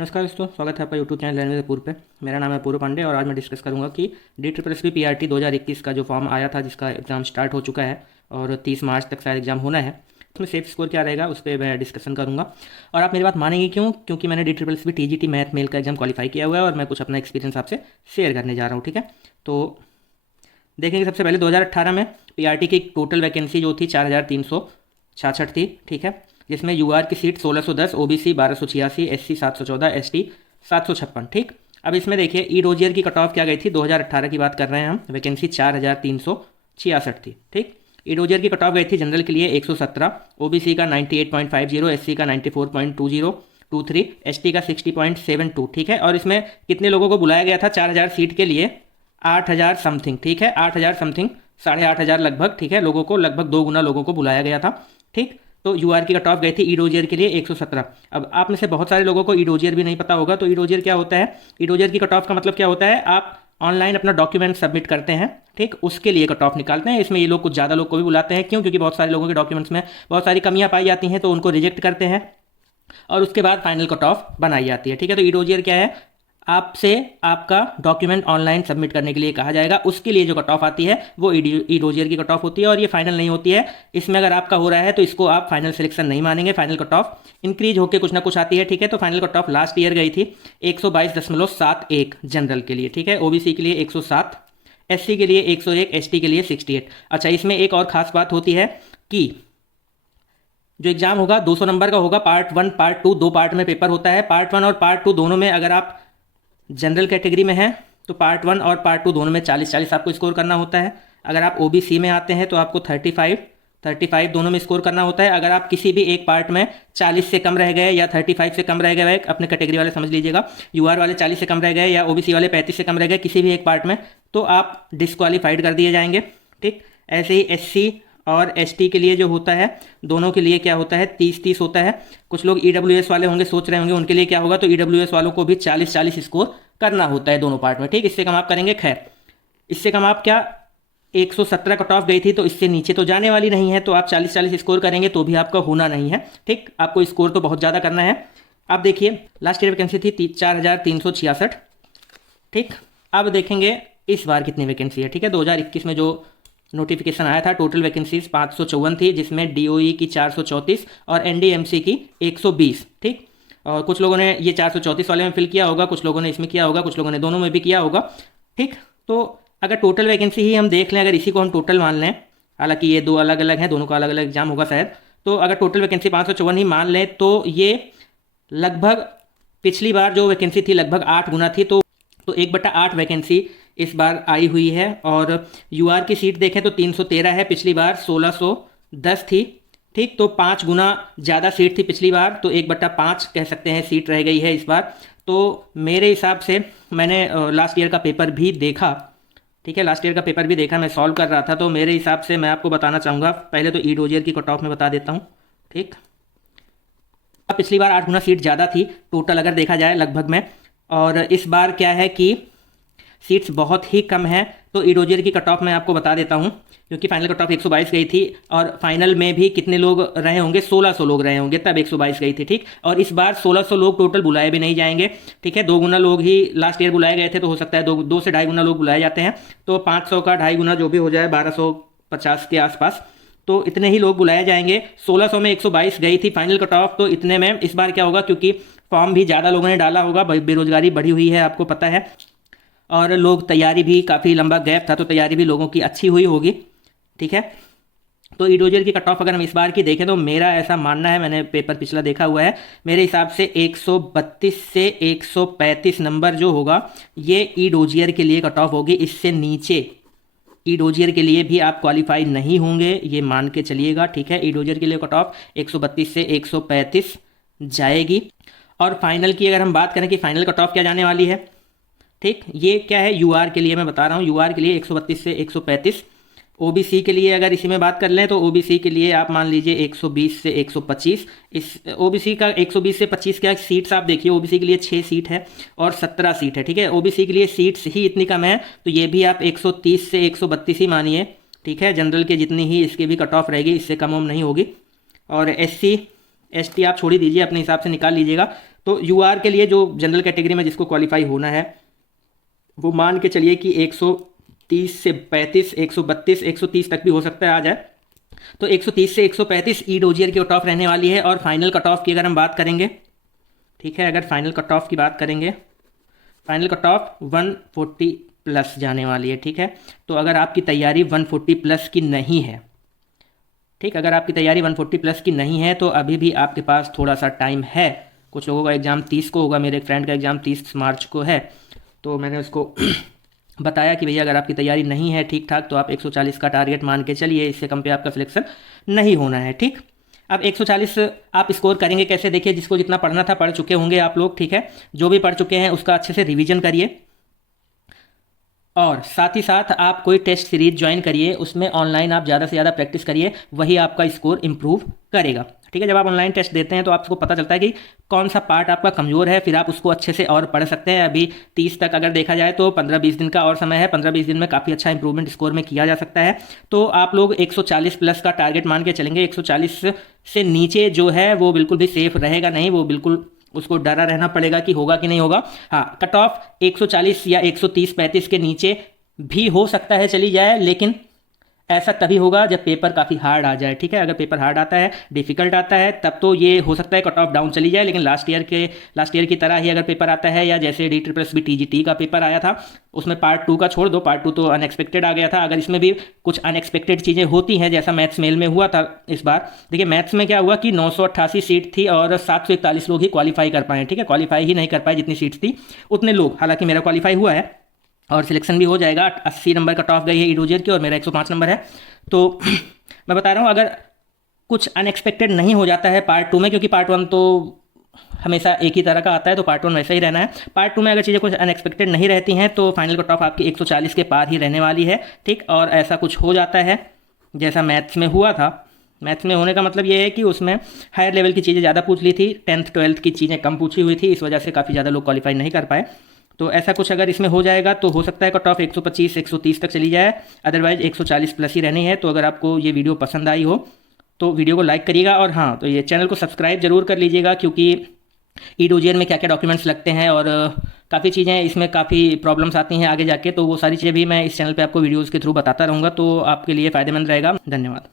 नमस्कार दोस्तों, स्वागत है आपका यूट्यूब चैनल लर्निंग विद अपूर्व पे। मेरा नाम है अपूर्व पांडे और आज मैं डिस्कस करूंगा कि DSSB PRT 2021 का जो फॉर्म आया था, जिसका एग्ज़ाम स्टार्ट हो चुका है और 30 मार्च तक शायद एग्ज़ाम होना है, उसमें सेफ स्कोर क्या रहेगा उस पर मैं डिस्कशन करूंगा। और आप मेरी बात मानेंगे क्यों? क्योंकि मैंने DSSB TGT मैथ मेल का एग्ज़ाम क्वालिफाई किया हुआ है और मैं कुछ अपना एक्सपीरियंस आपसे शेयर करने जा रहा हूँ। ठीक है, तो देखेंगे सबसे पहले 2018 में PRT की टोटल वैकेंसी जो थी 4366 थी। ठीक है, जिसमें UR की सीट 1610, OBC 1286, SC 714, ST 756। ठीक, अब इसमें देखिए ई रोजियर की कट ऑफ क्या गई थी, 2018 की बात कर रहे हैं हम। वैकेंसी 4366 थी। ठीक, ई रोजियर की कट ऑफ गई थी जनरल के लिए 117, OBC का 98.50, SC का 94.2023, ST का 60.72। ठीक है, और इसमें कितने लोगों को बुलाया गया था 4000 सीट के लिए? 8000 समथिंग। ठीक है, 8000 समथिंग, 8500 लगभग। ठीक है, लोगों को लगभग 2 गुना लोगों को बुलाया गया था। ठीक, तो UR की कट ऑफ गई थी ई रोजियर के लिए 117। अब आप में से बहुत सारे लोगों को ई रोजियर भी नहीं पता होगा, तो ई रोजियर क्या होता है? ई रोजियर की कट ऑफ का मतलब क्या होता है? आप ऑनलाइन अपना डॉक्यूमेंट सबमिट करते हैं, ठीक, उसके लिए कट ऑफ निकालते हैं। इसमें ये लोग कुछ ज़्यादा लोग को भी बुलाते हैं। क्यों? क्योंकि बहुत सारे लोगों के डॉक्यूमेंट्स में बहुत सारी कमियां पाई जाती हैं, तो उनको रिजेक्ट करते हैं और उसके बाद फाइनल कट ऑफ बनाई जाती है। ठीक है, तो ई रोजियर क्या है? आपसे आपका डॉक्यूमेंट ऑनलाइन सबमिट करने के लिए कहा जाएगा, उसके लिए जो कट ऑफ आती है वो ई रोजियर की कट ऑफ होती है और ये फाइनल नहीं होती है। इसमें अगर आपका हो रहा है तो इसको आप फाइनल सिलेक्शन नहीं मानेंगे, फाइनल कट ऑफ इंक्रीज होकर कुछ ना कुछ आती है। ठीक है, तो final cut off last year गई थी 122.71 जनरल के लिए। ठीक है, OBC के लिए 107, SC के लिए 101, ST के लिए 68। अच्छा, इसमें एक और खास बात होती है कि जो एग्जाम होगा 200 नंबर का होगा। पार्ट 1 पार्ट 2 दो पार्ट में पेपर होता है। पार्ट 1 और पार्ट 2 दोनों में अगर आप जनरल कैटेगरी में हैं तो पार्ट 1 और पार्ट 2 दोनों में 40-40 आपको स्कोर करना होता है। अगर आप OBC में आते हैं तो आपको 35 दोनों में स्कोर करना होता है। अगर आप किसी भी एक पार्ट में 40 से कम रह गए या 35 से कम रह गए, अपने कैटेगरी वाले समझ लीजिएगा, UR वाले 40 से कम रह गए या OBC वाले 35 से कम रह गए किसी भी एक पार्ट में, तो आप डिस्क्वालीफाइड कर दिए जाएंगे। ठीक, ऐसे ही SC और ST के लिए जो होता है, दोनों के लिए क्या होता है, 30-30 होता है। कुछ लोग EWS वाले होंगे, सोच रहे होंगे उनके लिए क्या होगा, तो EWS वालों को भी 40-40 स्कोर करना होता है दोनों पार्ट में। ठीक, इससे कम आप करेंगे, खैर इससे कम आप क्या, 117 कट ऑफ गई थी तो इससे नीचे तो जाने वाली नहीं है, तो आप 40-40 स्कोर करेंगे तो भी आपका होना नहीं है। ठीक, आपको स्कोर तो बहुत ज़्यादा करना है। आप देखिए लास्ट ईयर वैकेंसी थी 4366। ठीक, अब देखेंगे इस बार कितनी वैकेंसी है। ठीक है, 2021 में जो नोटिफिकेशन आया था, टोटल वैकेंसीज 554 थी, जिसमें DOE की 434 और NDMC की 120। ठीक, और कुछ लोगों ने ये 434 वाले में फिल किया होगा, कुछ लोगों ने इसमें किया होगा, कुछ लोगों ने दोनों में भी किया होगा। ठीक, तो अगर टोटल वैकेंसी ही हम देख लें, अगर इसी को हम टोटल मान लें, हालांकि ये दो अलग अलग हैं, दोनों का अलग अलग एग्जाम होगा शायद, तो अगर टोटल वैकेंसी 554 ही मान लें तो ये लगभग पिछली बार जो वैकेंसी थी लगभग 8 गुना थी। तो 1/8 वैकेंसी इस बार आई हुई है। और UR की सीट देखें तो 313 है, पिछली बार 1610 थी। ठीक, तो 5 गुना ज़्यादा सीट थी पिछली बार, तो 1/5 कह सकते हैं सीट रह गई है इस बार। तो मेरे हिसाब से मैंने लास्ट ईयर का पेपर भी देखा। ठीक है, लास्ट ईयर का पेपर भी देखा, मैं सॉल्व कर रहा था, तो मेरे हिसाब से मैं आपको बताना चाहूँगा। पहले तो ई रोजियर की कट ऑफ में बता देता हूँ। ठीक, पिछली बार 8 गुना सीट ज़्यादा थी टोटल अगर देखा जाए लगभग में, और इस बार क्या है कि सीट्स बहुत ही कम है। तो ई रोजियर की कट ऑफ मैं आपको बता देता हूँ, क्योंकि फाइनल कट ऑफ 122 गई थी और फाइनल में भी कितने लोग रहे होंगे, 1600 लोग रहे होंगे, तब 122 गई थी। ठीक, और इस बार 1600 लोग टोटल बुलाए भी नहीं जाएंगे। ठीक है, 2 गुना लोग ही लास्ट ईयर बुलाए गए थे, तो हो सकता है 2 से 2.5 गुना लोग बुलाए जाते हैं, तो 500 का 2.5 गुना जो भी हो जाए 1250 के आसपास, तो इतने ही लोग बुलाए जाएंगे। 1600 में 122 गई थी फाइनल कट ऑफ, तो इतने में इस बार क्या होगा, क्योंकि फॉर्म भी ज़्यादा लोगों ने डाला होगा, बेरोजगारी बढ़ी हुई है आपको पता है, और लोग तैयारी भी, काफ़ी लंबा गैप था तो तैयारी भी लोगों की अच्छी हुई होगी। ठीक है, तो ई रोजियर की कट ऑफ अगर हम इस बार की देखें तो मेरा ऐसा मानना है, मैंने पेपर पिछला देखा हुआ है, मेरे हिसाब से 132 से 135 नंबर जो होगा ये ई रोजियर के लिए कट ऑफ होगी। इससे नीचे ई रोजियर के लिए भी आप क्वालिफाई नहीं होंगे, ये मान के चलिएगा। ठीक है, ई रोजियर के लिए कट ऑफ 132 से 135 जाएगी। और फाइनल की अगर हम बात करें कि फाइनल कट ऑफ क्या जाने वाली है, ठीक, ये क्या है, UR के लिए मैं बता रहा हूँ, UR के लिए 132 से 135। OBC के लिए अगर इसी में बात कर लें तो OBC के लिए आप मान लीजिए 120 से 125। इस OBC का 120 से 25 क्या सीट्स आप देखिए, OBC के लिए 6 सीट है और 17 सीट है। ठीक है, OBC के लिए सीट्स ही इतनी कम है, तो ये भी आप 130 से 132 ही मानिए। ठीक है, जनरल के जितनी ही इसकी भी कट ऑफ रहेगी, इससे कम नहीं होगी। और SC ST आप छोड़ ही दीजिए, अपने हिसाब से निकाल लीजिएगा। तो यूआर के लिए जो जनरल कैटेगरी में जिसको क्वालिफाई होना है वो मान के चलिए कि 130 से 35, 132, 130 तक भी हो सकता है आ जाए। तो 130 से 135 ई डोजियर की कट ऑफ रहने वाली है। और फाइनल कट ऑफ की अगर हम बात करेंगे, ठीक है, अगर फाइनल कट ऑफ की बात करेंगे, फाइनल कट ऑफ 140 प्लस जाने वाली है। ठीक है, तो अगर आपकी तैयारी 140 प्लस की नहीं है, ठीक, अगर आपकी तैयारी 140 प्लस की नहीं है तो अभी भी आपके पास थोड़ा सा टाइम है। कुछ लोगों का एग्ज़ाम 30 को होगा, मेरे एक फ्रेंड का एग्ज़ाम 30 मार्च को है। तो मैंने उसको बताया कि भैया अगर आपकी तैयारी नहीं है ठीक ठाक तो आप 140 का टारगेट मान के चलिए, इससे कम पे आपका सिलेक्शन नहीं होना है। ठीक, अब 140 आप स्कोर करेंगे कैसे, देखिए, जिसको जितना पढ़ना था पढ़ चुके होंगे आप लोग। ठीक है, जो भी पढ़ चुके हैं उसका अच्छे से रिवीजन करिए और साथ ही साथ आप कोई टेस्ट सीरीज ज्वाइन करिए, उसमें ऑनलाइन आप ज़्यादा से ज़्यादा प्रैक्टिस करिए, वही आपका स्कोर इंप्रूव करेगा। ठीक है, जब आप ऑनलाइन टेस्ट देते हैं तो आपको पता चलता है कि कौन सा पार्ट आपका कमज़ोर है, फिर आप उसको अच्छे से और पढ़ सकते हैं। अभी 30 तक अगर देखा जाए तो 15-20 दिन का और समय है, 15-20 दिन में काफ़ी अच्छा इंप्रूवमेंट स्कोर में किया जा सकता है। तो आप लोग 140 प्लस का टारगेट मान के चलेंगे। 140 से नीचे जो है वो बिल्कुल भी सेफ रहेगा नहीं, वो बिल्कुल उसको डरा रहना पड़ेगा कि होगा कि नहीं होगा। हाँ, कट ऑफ 140 या 130-35 के नीचे भी हो सकता है चली जाए, लेकिन ऐसा तभी होगा जब पेपर काफ़ी हार्ड आ जाए। ठीक है, अगर पेपर हार्ड आता है, डिफिकल्ट आता है, तब तो ये हो सकता है कट ऑफ डाउन चली जाए। लेकिन लास्ट ईयर की तरह ही अगर पेपर आता है, या जैसे DSSB TGT का पेपर आया था, उसमें पार्ट 2 का छोड़ दो, पार्ट 2 तो अनएक्सपेक्टेड आ गया था। अगर इसमें भी कुछ अनएक्सपेक्टेड चीज़ें होती हैं, जैसा मैथ्स मेल में हुआ था इस बार, देखिए मैथ्स में क्या हुआ कि 988 सीट थी और 741 लोग ही क्वालिफाई कर पाए। ठीक है, क्वालिफाई ही नहीं कर पाए, जितनी सीट्स थी उतने लोग। हालांकि मेरा क्वालिफाई हुआ है और सिलेक्शन भी हो जाएगा। 80 नंबर कट ऑफ गई है ई डोजियर की और मेरा 105 नंबर है। तो मैं बता रहा हूँ, अगर कुछ अनएक्सपेक्टेड नहीं हो जाता है पार्ट 2 में, क्योंकि पार्ट 1 तो हमेशा एक ही तरह का आता है, तो पार्ट 1 वैसा ही रहना है। पार्ट 2 में अगर चीज़ें कुछ अनएक्सपेक्टेड नहीं रहती हैं तो फाइनल कट ऑफ आपकी 140 के पार ही रहने वाली है। ठीक, और ऐसा कुछ हो जाता है जैसा मैथ्स में हुआ था। मैथ्स में होने का मतलब ये है कि उसमें हायर लेवल की चीज़ें ज़्यादा पूछ ली थी, 10th 12th की चीज़ें कम पूछी हुई थी, इस वजह से काफ़ी ज़्यादा लोग क्वालिफाई नहीं कर पाए। तो ऐसा कुछ अगर इसमें हो जाएगा तो हो सकता है कट ऑफ 125 130 तक चली जाए, अदरवाइज 140 प्लस ही रहनी है। तो अगर आपको ये वीडियो पसंद आई हो तो वीडियो को लाइक करिएगा, और हाँ, तो ये चैनल को सब्सक्राइब जरूर कर लीजिएगा, क्योंकि ई डोजियर में क्या क्या डॉक्यूमेंट्स लगते हैं और काफ़ी चीज़ें इसमें काफ़ी प्रॉब्लम्स आती हैं आगे जाके, तो वो सारी चीज़ें भी मैं इस चैनल पर आपको वीडियोज़ के थ्रू बताता रहूँगा, तो आपके लिए फ़ायदेमंद रहेगा। धन्यवाद।